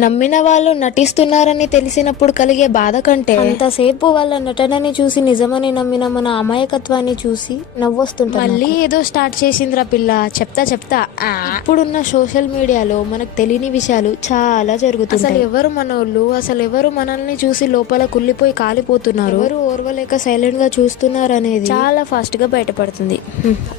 నమ్మిన వాళ్ళు నటిస్తున్నారని తెలిసినప్పుడు కలిగే బాధ కంటే అంతసేపు వాళ్ళ నటనని చూసి నిజమని నమ్మిన మన అమాయకత్వాన్ని చూసి నవ్వొస్తుంటా. మళ్ళీ ఏదో స్టార్ట్ చేసిందిరా పిల్ల, చెప్తా. ఇప్పుడున్న సోషల్ మీడియాలో మనకు తెలియని విషయాలు చాలా జరుగుతుంది. అసలు ఎవరు మనోళ్ళు, అసలు ఎవరు మనల్ని చూసి లోపల కుళ్ళిపోయి కాలిపోతున్నారు, ఎవరు ఓర్వలేక సైలెంట్ గా చూస్తున్నారు అనేది చాలా ఫాస్ట్ గా బయటపడుతుంది.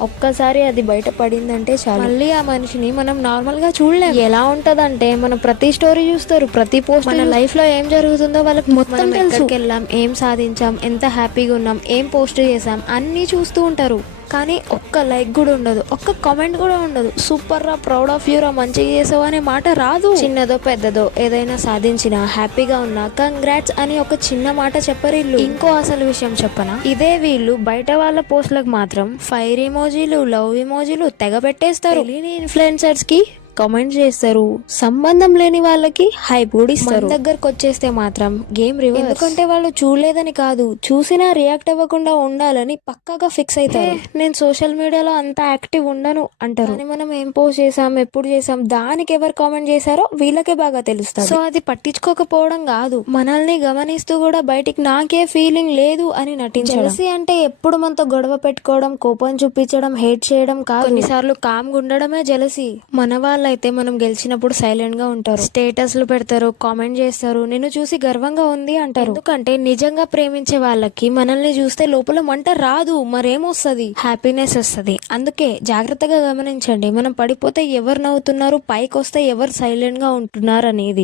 ఒక్కసారి అది బయటపడిందంటే చాలు, మళ్ళీ ఆ మనిషిని మనం నార్మల్ గా చూడలేం. ఎలా ఉంటదంటే మనం ప్రతి స్టోరీ చూస్తారు, ప్రతి పోస్ట్ మన లైఫ్ లో ఏం జరుగుతుందో వాళ్ళకి మొత్తం తెలుసు. ఎక్కడికి వెళ్ళాం, ఏం సాధించాం, ఎంత హ్యాపీగా ఉన్నాం, ఏం పోస్ట్ చేసాం అన్నీ చూస్తూ ఉంటారు. కానీ ఒక్క లైక్ కూడా ఉండదు, ఒక్క కామెంట్ కూడా ఉండదు. సూపర్ రా, ప్రౌడ్ ఆఫ్ యూ రా, మంచిగా చేసావు అనే మాట రాదు. చిన్నదో పెద్దదో ఏదైనా సాధించినా, హ్యాపీగా ఉన్నా కంగ్రాట్స్ అని ఒక చిన్న మాట చెప్పరు వీళ్ళు. ఇంకో అసలు విషయం చెప్పనా, ఇదే వీళ్ళు బయట వాళ్ళ పోస్టులకు మాత్రం ఫైర్ ఇమోజీలు, లవ్ ఇమోజీలు తెగ పెట్టేస్తారు. తెలియని ఇన్ఫ్లుయెన్సర్స్ కి కామెంట్ చేస్తారు, సంబంధం లేని వాళ్ళకి హైప్ కూడా ఇస్తారు. దగ్గరకు వచ్చేస్తే మాత్రం గేమ్ రివర్స్. ఎందుకంటే వాళ్ళు చూడలేదని కాదు, చూసినా రియాక్ట్ అవ్వకుండా ఉండాలని పక్కాగా ఫిక్స్ అవుతారు. నేను సోషల్ మీడియాలో అంత యాక్టివ్ ఉండను అంటారు. కానీ మనం ఏం పోస్ట్ చేసాం, ఎప్పుడు చేసాం, దానికి ఎవరు కామెంట్ చేశారో వీళ్ళకే బాగా తెలుస్తుంది. సో అది పట్టించుకోకపోవడం కాదు, మనల్ని గమనిస్తూ కూడా బయటికి నాకే ఫీలింగ్ లేదు అని నటించడం. జెలసీ అంటే ఎప్పుడు మనతో గొడవ పెట్టుకోవడం, కోపం చూపించడం, హేట్ చేయడం కాదు. కొన్నిసార్లు కామ్గా ఉండడమే జెలసీ. మన అయితే మనం గెలిచినప్పుడు సైలెంట్ గా ఉంటారు, స్టేటస్లు పెడతారు, కామెంట్ చేస్తారు, నిన్ను చూసి గర్వంగా ఉంది అంటారు. ఎందుకంటే నిజంగా ప్రేమించే వాళ్ళకి మనల్ని చూస్తే లోపల మంట రాదు, మరేమొస్తుంది, హ్యాపీనెస్ వస్తుంది. అందుకే జాగ్రత్తగా గమనించండి, మనం పడిపోతే ఎవరు నవ్వుతున్నారు, పైకి వస్తే ఎవరు సైలెంట్ గా ఉంటున్నారు అనేది.